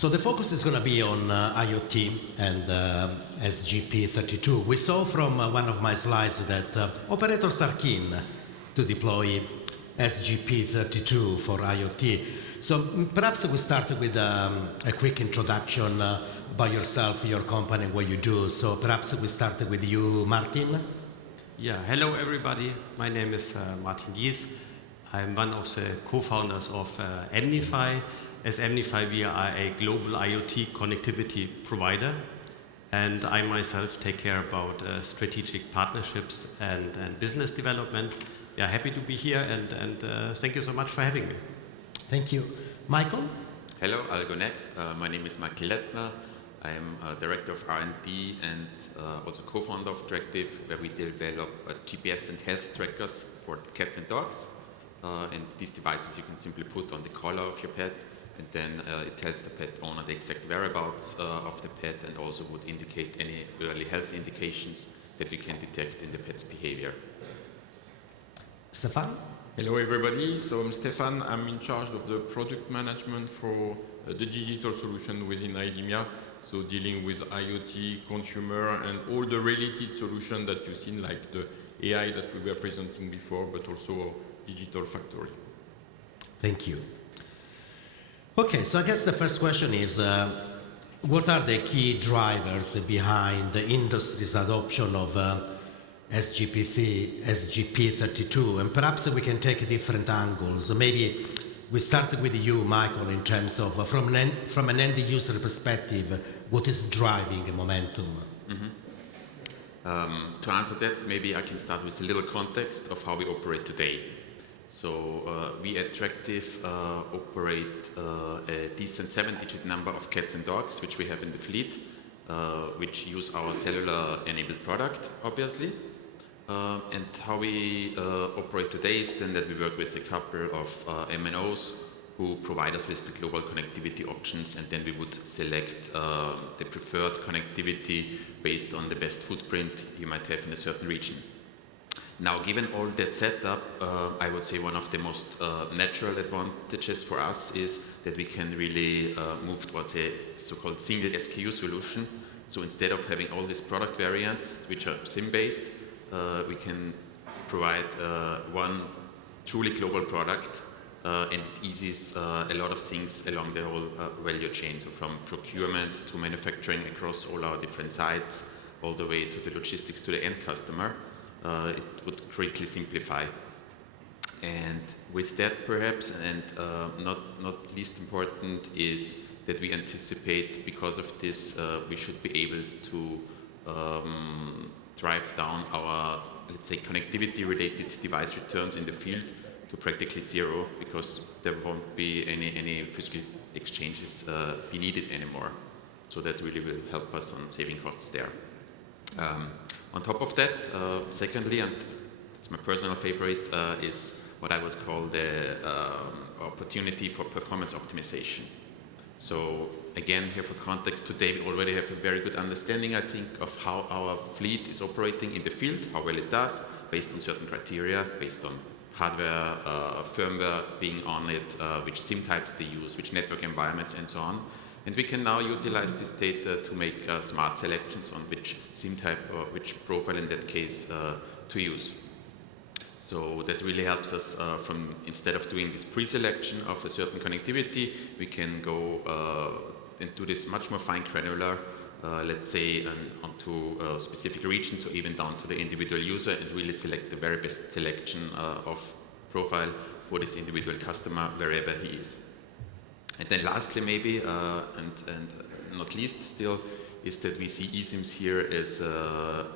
So the focus is going to be on IoT and SGP.32. We saw from one of my slides that operators are keen to deploy SGP.32 for IoT. So perhaps we start with a quick introduction by yourself, your company, what you do. So perhaps we start with you, Martin. Yeah, hello everybody. My name is Martin Gies. I'm one of the co-founders of emnify. As emnify, we are a global IoT connectivity provider, and I myself take care about strategic partnerships and business development. Yeah, happy to be here, and thank you so much for having me. Thank you. Michael? Hello, I'll go next. My name is Michael Lettner. I'm Director of R&D and also co-founder of Tractive, where we develop GPS and health trackers for cats and dogs. And these devices you can simply put on the collar of your pet, and then it tells the pet owner the exact whereabouts of the pet, and also would indicate any early health indications that we can detect in the pet's behavior. Stefan? Hello everybody, so I'm Stefan. I'm in charge of the product management for the digital solution within IDEMIA, so dealing with IoT, consumer, and all the related solutions that you've seen, like the AI that we were presenting before, but also digital factory. Thank you. Okay, so I guess the first question is, what are the key drivers behind the industry's adoption of SGP.32? And perhaps we can take different angles. Maybe we start with you, Michael, in terms of, from an end user perspective, what is driving momentum? To answer that, maybe I can start with a little context of how we operate today. So we at Tractive operate a decent 7-digit number of cats and dogs, which we have in the fleet, which use our cellular-enabled product, obviously. And how we operate today is then that we work with a couple of MNOs who provide us with the global connectivity options, and then we would select the preferred connectivity based on the best footprint you might have in a certain region. Now, given all that setup, I would say one of the most natural advantages for us is that we can really move towards a so-called single SKU solution. So instead of having all these product variants, which are SIM-based, we can provide one truly global product, and it eases a lot of things along the whole value chain, so from procurement to manufacturing across all our different sites, all the way to the logistics to the end customer. It would greatly simplify. And with that perhaps, and not least important, is that we anticipate, because of this, we should be able to drive down our, let's say, connectivity-related device returns in the field to practically zero, because there won't be any physical exchanges be needed anymore. So that really will help us on saving costs there. On top of that, secondly, and it's my personal favorite, is what I would call the opportunity for performance optimization. So again, here for context, today we already have a very good understanding, I think, of how our fleet is operating in the field, how well it does, based on certain criteria, based on hardware, firmware being on it, which SIM types they use, which network environments, and so on. And we can now utilize this data to make smart selections on which SIM type or which profile in that case to use. So that really helps us from, instead of doing this pre-selection of a certain connectivity, we can go and do this much more fine granular, let's say, onto specific regions or even down to the individual user, and really select the very best selection of profile for this individual customer wherever he is. And then lastly, maybe, and not least still, is that we see eSIMs here as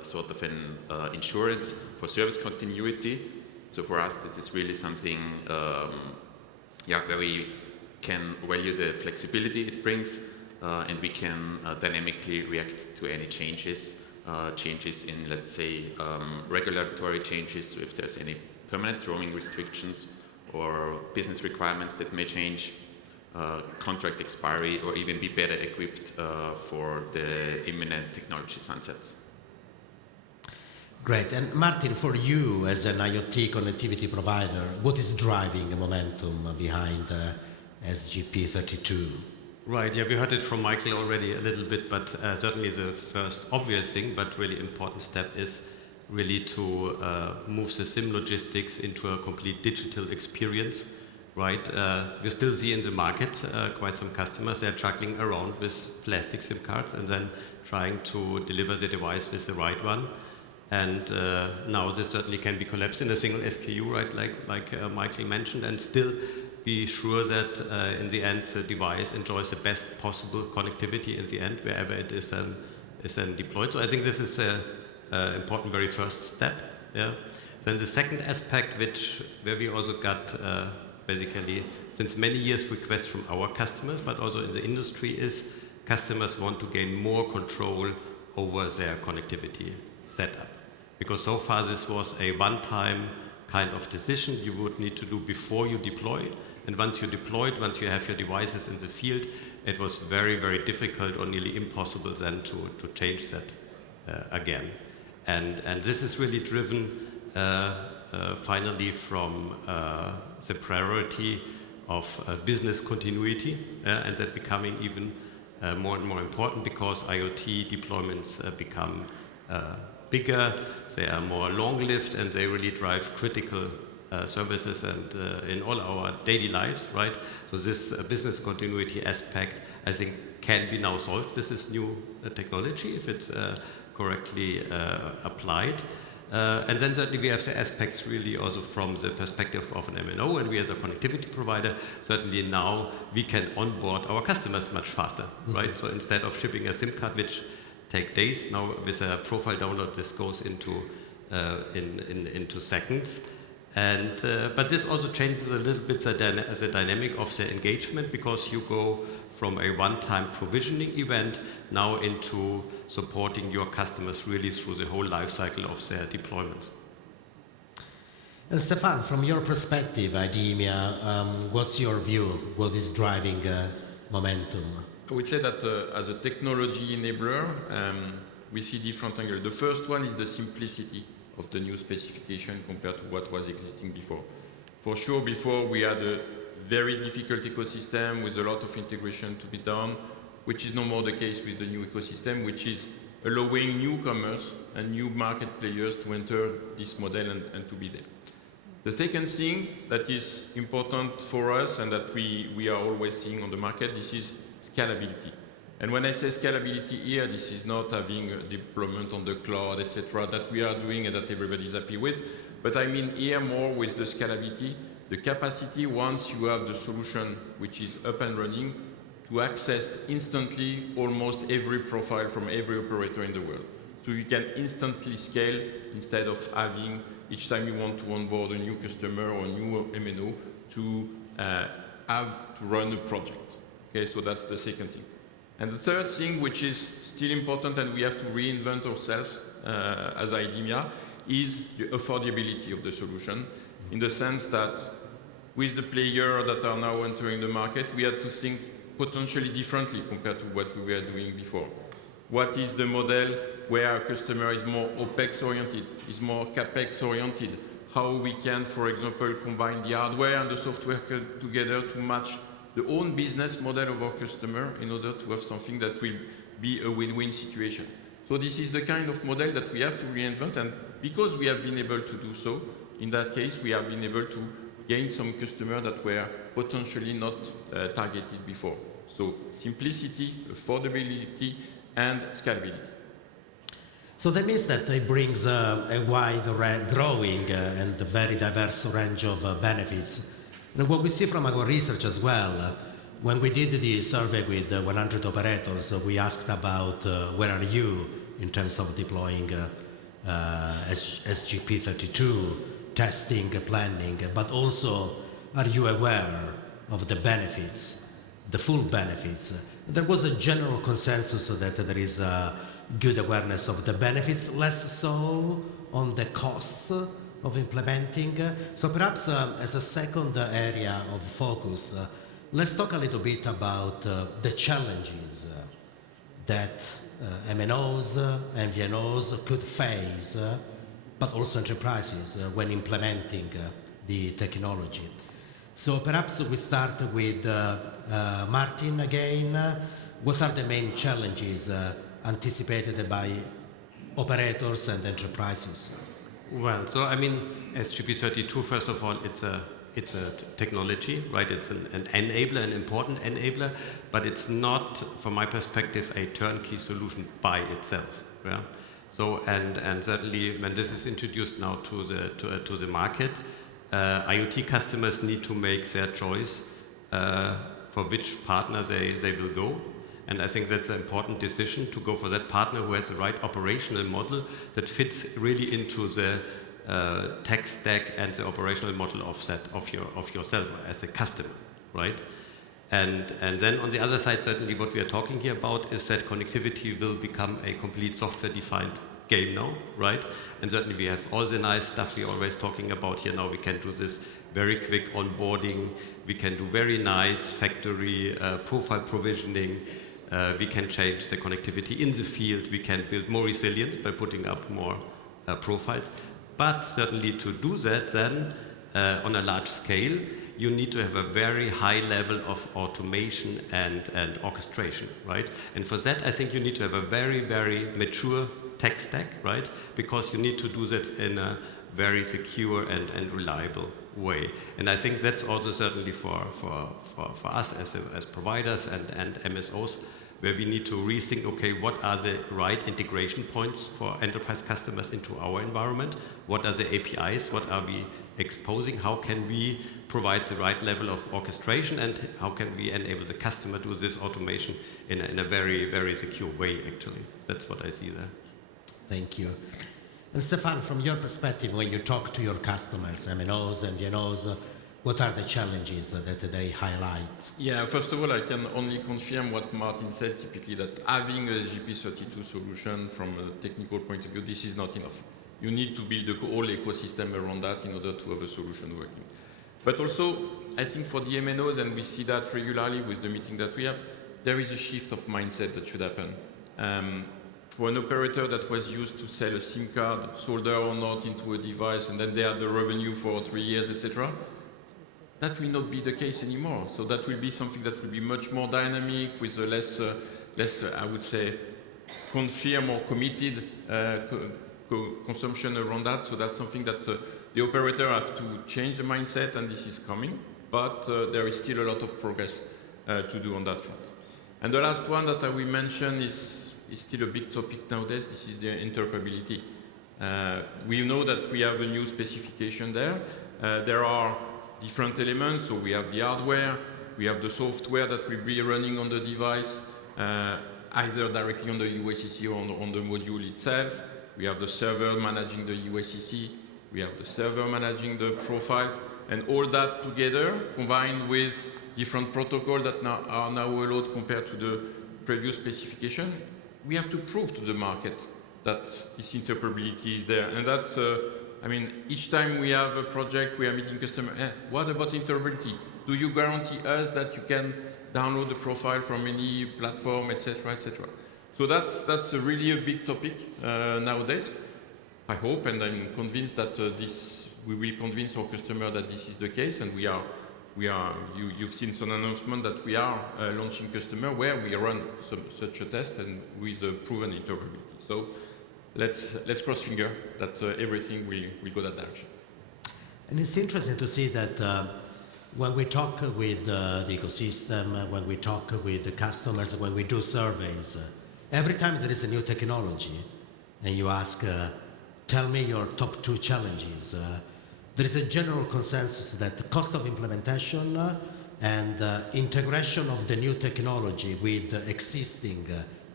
sort of an insurance for service continuity. So for us, this is really something where we can value the flexibility it brings, and we can dynamically react to any changes in, let's say, regulatory changes. So if there's any permanent roaming restrictions or business requirements that may change, contract expiry, or even be better equipped for the imminent technology sunsets. Great. And Martin, for you as an IoT connectivity provider, what is driving the momentum behind SGP.32? Right, yeah, we heard it from Michael already a little bit, but certainly the first obvious thing, but really important step is really to move the SIM logistics into a complete digital experience, right? We still see in the market quite some customers, they're juggling around with plastic SIM cards and then trying to deliver the device with the right one. And now this certainly can be collapsed in a single SKU, right, like Michael mentioned, and still be sure that in the end the device enjoys the best possible connectivity in the end wherever it is then deployed. So I think this is an important very first step. Yeah. Then the second aspect, where we also got basically since many years requests from our customers, but also in the industry, is customers want to gain more control over their connectivity setup. Because so far this was a one-time kind of decision you would need to do before you deploy. And once you deployed, once you have your devices in the field, it was very, very difficult or nearly impossible then to change that again. And this is really driven finally from the priority of business continuity, and that becoming even more and more important because IoT deployments become bigger, they are more long-lived, and they really drive critical services and in all our daily lives, right? So this business continuity aspect, I think, can be now solved with this new technology if it's correctly applied. And then certainly we have the aspects really also from the perspective of an MNO, and we as a connectivity provider, certainly now we can onboard our customers much faster, right? So instead of shipping a SIM card, which take days, now with a profile download, this goes into seconds. And but this also changes a little bit the dynamic of the engagement, because you go from a one-time provisioning event now into supporting your customers really through the whole life cycle of their deployments. And Stefan, from your perspective, IDEMIA, what's your view? What is driving momentum? I would say that as a technology enabler, we see different angles. The first one is the simplicity of the new specification compared to what was existing before. For sure, before we had a very difficult ecosystem with a lot of integration to be done, which is no more the case with the new ecosystem, which is allowing newcomers and new market players to enter this model and to be there. The second thing that is important for us and that we are always seeing on the market, this is scalability. And when I say scalability here, this is not having a deployment on the cloud, etc., that we are doing and that everybody is happy with. But I mean here more with the scalability, the capacity, once you have the solution which is up and running, to access instantly almost every profile from every operator in the world. So you can instantly scale instead of having, each time you want to onboard a new customer or a new MNO, to have to run a project. Okay, so that's the second thing. And the third thing, which is still important and we have to reinvent ourselves as IDEMIA, is the affordability of the solution, in the sense that with the players that are now entering the market, we had to think potentially differently compared to what we were doing before. What is the model where a customer is more OPEX oriented, is more CAPEX oriented? How we can, for example, combine the hardware and the software together to match the own business model of our customer in order to have something that will be a win-win situation. So this is the kind of model that we have to reinvent, and because we have been able to do so, in that case, we have been able to gain some customers that were potentially not targeted before. So simplicity, affordability, and scalability. So that means that it brings a wide, growing and very diverse range of benefits. And what we see from our research as well, when we did the survey with 100 operators, we asked about where are you in terms of deploying SGP.32, testing, planning, but also are you aware of the benefits, the full benefits? There was a general consensus that there is a good awareness of the benefits, less so on the costs of implementing. So perhaps as a second area of focus, let's talk a little bit about the challenges that MNOs, MVNOs could face, but also enterprises when implementing the technology. So perhaps we start with Martin again. What are the main challenges anticipated by operators and enterprises? Well, so I mean, SGP.32, first of all, it's a technology, right? It's an enabler, an important enabler, but it's not, from my perspective, a turnkey solution by itself. Yeah? So, and certainly when this is introduced now to the market, IoT customers need to make their choice for which partner they will go. And I think that's an important decision, to go for that partner who has the right operational model that fits really into the tech stack and the operational model of yourself as a customer, right? And then on the other side, certainly what we are talking here about is that connectivity will become a complete software-defined game now, right? And certainly we have all the nice stuff we're always talking about here now. We can do this very quick onboarding. We can do very nice factory profile provisioning. We can change the connectivity in the field. We can build more resilience by putting up more profiles. But certainly to do that then on a large scale, you need to have a very high level of automation and orchestration, right? And for that, I think you need to have a very, very mature tech stack, right? Because you need to do that in a very secure and reliable way. And I think that's also certainly for us as providers and MSOs, where we need to rethink, okay, what are the right integration points for enterprise customers into our environment? What are the APIs? What are we exposing? How can we provide the right level of orchestration? And how can we enable the customer to do this automation in a very, very secure way, actually? That's what I see there. Thank you. And Stefan, from your perspective, when you talk to your customers, MNOs and VNOs, what are the challenges that they highlight? Yeah, first of all, I can only confirm what Martin said, typically, that having a SGP.32 solution from a technical point of view, this is not enough. You need to build a whole ecosystem around that in order to have a solution working. But also, I think for the MNOs, and we see that regularly with the meeting that we have, there is a shift of mindset that should happen. For an operator that was used to sell a SIM card, solder or not, into a device, and then they had the revenue for 3 years, etc., that will not be the case anymore. So that will be something that will be much more dynamic, with a less, I would say, confirmed or committed consumption around that. So that's something that the operator have to change the mindset, and this is coming. But there is still a lot of progress to do on that front. And the last one that I will mention is still a big topic nowadays. This is the interoperability. We know that we have a new specification there. There are different elements. So we have the hardware, we have the software that will be running on the device, either directly on the UACC or on the module itself. We have the server managing the UACC. We have the server managing the profile. And all that together, combined with different protocols that are now allowed compared to the previous specification, we have to prove to the market that this interoperability is there. And that's, I mean, each time we have a project, we are meeting customers, what about interoperability? Do you guarantee us that you can download the profile from any platform, etc., etc.? So that's really a big topic nowadays. I hope, and I'm convinced that we will convince our customer that this is the case, and you've seen some announcement that we are launching customer where we run such a test and with a proven interoperability. So let's cross finger that everything will go that direction. And it's interesting to see that when we talk with the ecosystem, when we talk with the customers, when we do surveys, every time there is a new technology and you ask, tell me your top 2 challenges, there is a general consensus that the cost of implementation and integration of the new technology with existing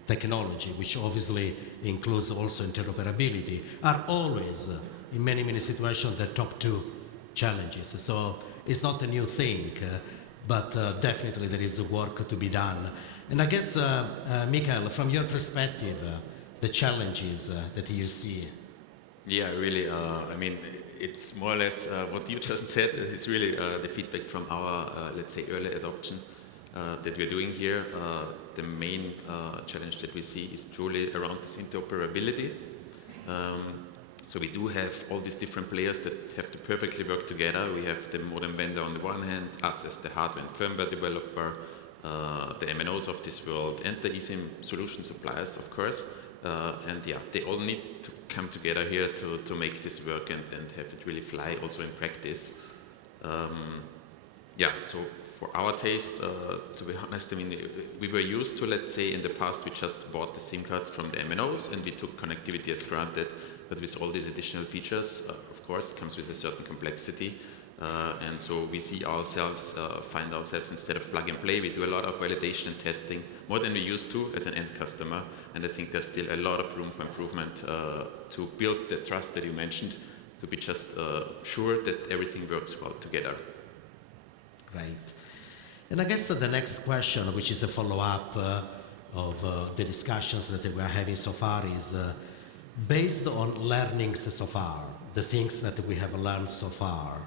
technology, which obviously includes also interoperability, are always, in many, many situations, the top 2 challenges. So it's not a new thing, but definitely there is work to be done. And I guess, Michael, from your perspective, the challenges that you see. Yeah, really, I mean, it's more or less what you just said. It's really the feedback from our, let's say, early adoption that we're doing here. The main challenge that we see is truly around this interoperability. So we do have all these different players that have to perfectly work together. We have the modem vendor on the one hand, us as the hardware and firmware developer, the MNOs of this world, and the eSIM solution suppliers, of course. And yeah, they all need to come together here to make this work and have it really fly also in practice. Yeah, so for our taste, to be honest, I mean, we were used to, let's say, in the past, we just bought the SIM cards from the MNOs and we took connectivity as granted. But with all these additional features, of course, it comes with a certain complexity. And so we see ourselves, find ourselves instead of plug and play, we do a lot of validation and testing, more than we used to as an end customer. And I think there's still a lot of room for improvement to build the trust that you mentioned, to be just sure that everything works well together. Right. And I guess the next question, which is a follow-up of the discussions that we are having so far, is based on learnings so far, the things that we have learned so far,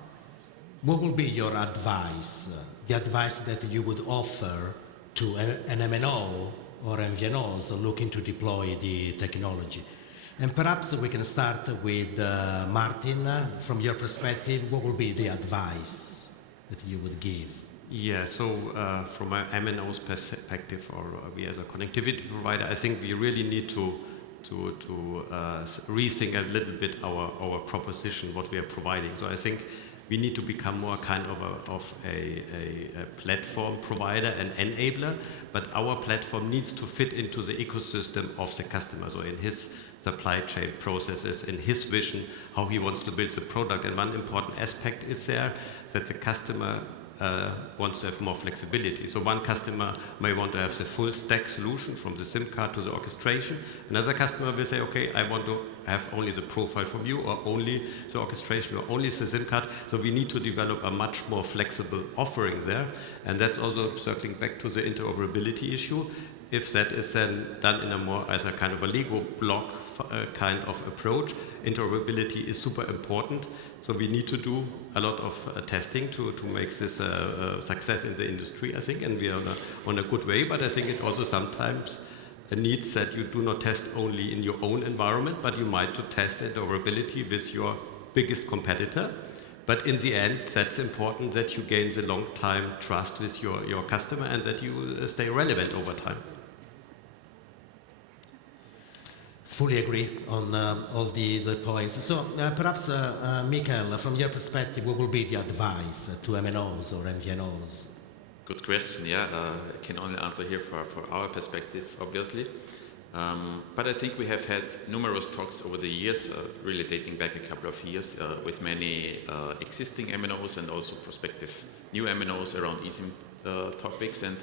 what will be your advice, the advice that you would offer to an MNO or MVNOs looking to deploy the technology? And perhaps we can start with Martin. From your perspective, what will be the advice that you would give? Yeah, so from an MNO's perspective, or we as a connectivity provider, I think we really need to rethink a little bit our proposition, what we are providing. So I think we need to become more kind of a platform provider and enabler, but our platform needs to fit into the ecosystem of the customer. So in his supply chain processes, in his vision, how he wants to build the product. And one important aspect is there that the customer wants to have more flexibility. So one customer may want to have the full stack solution from the SIM card to the orchestration. Another customer will say, okay, I want to have only the profile from you, or only the orchestration, or only the SIM card. So we need to develop a much more flexible offering there. And that's also circling back to the interoperability issue. If that is then done in a more as a kind of a Lego block kind of approach, interoperability is super important. So we need to do a lot of testing to make this a success in the industry, I think, and we are on a good way. But I think it also sometimes needs that you do not test only in your own environment, but you might to test interoperability with your biggest competitor. But in the end, that's important that you gain the long-time trust with your customer and that you stay relevant over time. Fully agree on all the points. So perhaps, Michael, from your perspective, what will be the advice to MNOs or MVNOs? Good question, yeah. I can only answer here for our perspective, obviously. But I think we have had numerous talks over the years, really dating back a couple of years, with many existing MNOs and also prospective new MNOs around eSIM topics. And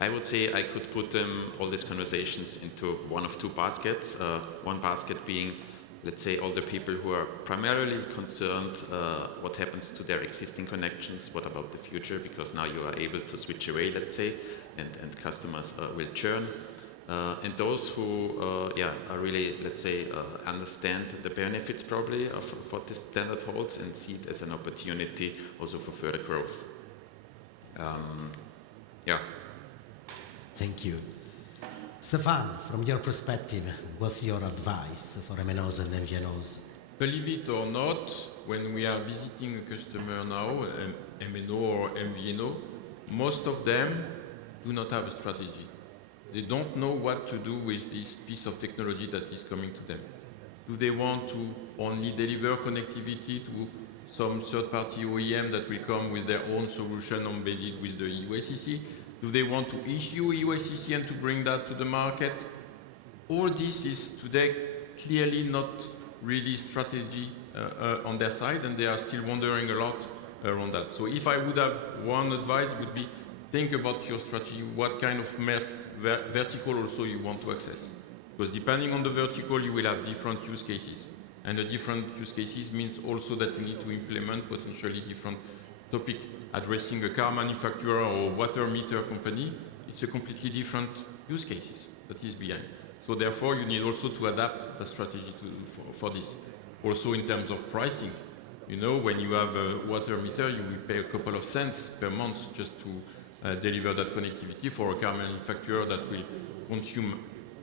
I would say I could put all these conversations into one of two baskets. One basket being, let's say, all the people who are primarily concerned what happens to their existing connections, what about the future, because now you are able to switch away, let's say, and customers will churn. And those who are really, let's say, understand the benefits probably of what this standard holds and see it as an opportunity also for further growth. Thank you. Stefan, from your perspective, what's your advice for MNOs and MVNOs? Believe it or not, when we are visiting a customer now, MNO or MVNO, most of them do not have a strategy. They don't know what to do with this piece of technology that is coming to them. Do they want to only deliver connectivity to some third-party OEM that will come with their own solution embedded with the USCC? Do they want to issue USCC and to bring that to the market? All this is today clearly not really strategy on their side, and they are still wondering a lot around that. So if I would have one advice, would be think about your strategy, what kind of vertical also you want to access. Because depending on the vertical, you will have different use cases. And the different use cases means also that you need to implement potentially different topic. Addressing a car manufacturer or water meter company, it's a completely different use cases that is behind. So therefore, you need also to adapt the strategy for this. Also in terms of pricing, you know, when you have a water meter, you will pay a couple of cents per month just to deliver that connectivity. For a car manufacturer that will consume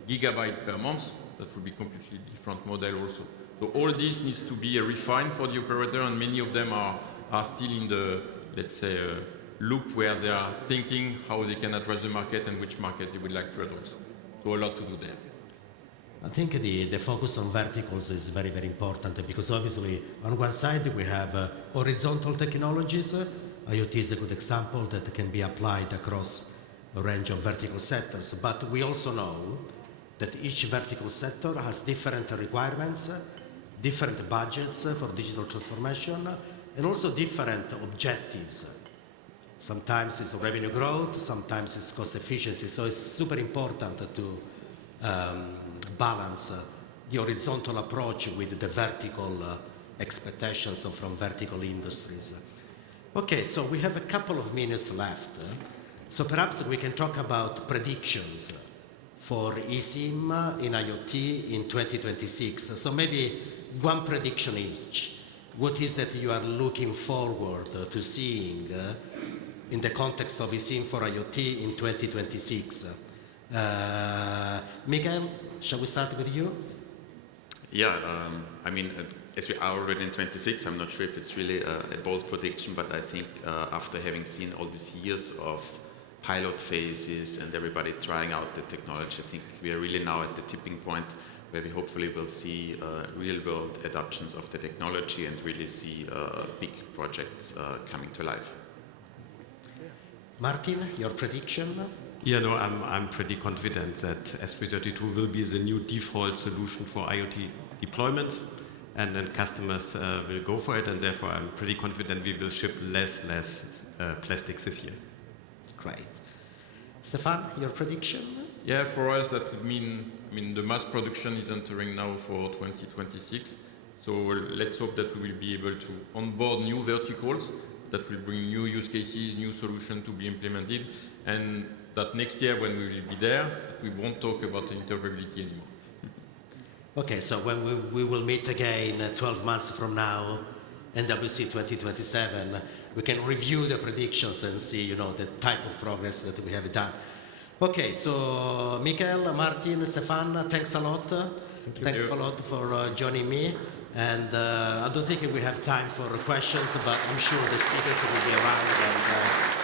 gigabyte per month, that will be completely different model also. So all this needs to be refined for the operator, and many of them are still in the, let's say, loop where they are thinking how they can address the market and which market they would like to address. So a lot to do there. I think the focus on verticals is very, very important because obviously on one side we have horizontal technologies. IoT is a good example that can be applied across a range of vertical sectors, but we also know that each vertical sector has different requirements, different budgets for digital transformation, and also different objectives. Sometimes it's revenue growth, sometimes it's cost efficiency, so it's super important to balance the horizontal approach with the vertical expectations from vertical industries. Okay, so we have a couple of minutes left, so perhaps we can talk about predictions for eSIM in IoT in 2026. So maybe one prediction each. What is that you are looking forward to seeing in the context of eSIM for IoT in 2026? Miguel, shall we start with you? Yeah, I mean, as we are already in 26, I'm not sure if it's really a bold prediction, but I think after having seen all these years of pilot phases and everybody trying out the technology, I think we are really now at the tipping point where we hopefully will see real-world adoptions of the technology and really see big projects coming to life. Martin, your prediction? Yeah, no, I'm pretty confident that SP32 will be the new default solution for IoT deployment, and then customers will go for it, and therefore I'm pretty confident we will ship less plastics this year. Great. Stefan, your prediction? Yeah, for us that would mean, the mass production is entering now for 2026. So let's hope that we will be able to onboard new verticals that will bring new use cases, new solutions to be implemented, and that next year when we will be there, we won't talk about interoperability anymore. Okay, so when we will meet again 12 months from now, NWC 2027, we can review the predictions and see, the type of progress that we have done. Okay, so Miguel, Martin, Stefan, thanks a lot. Thanks a lot for joining me. And I don't think we have time for questions, but I'm sure the speakers will be around and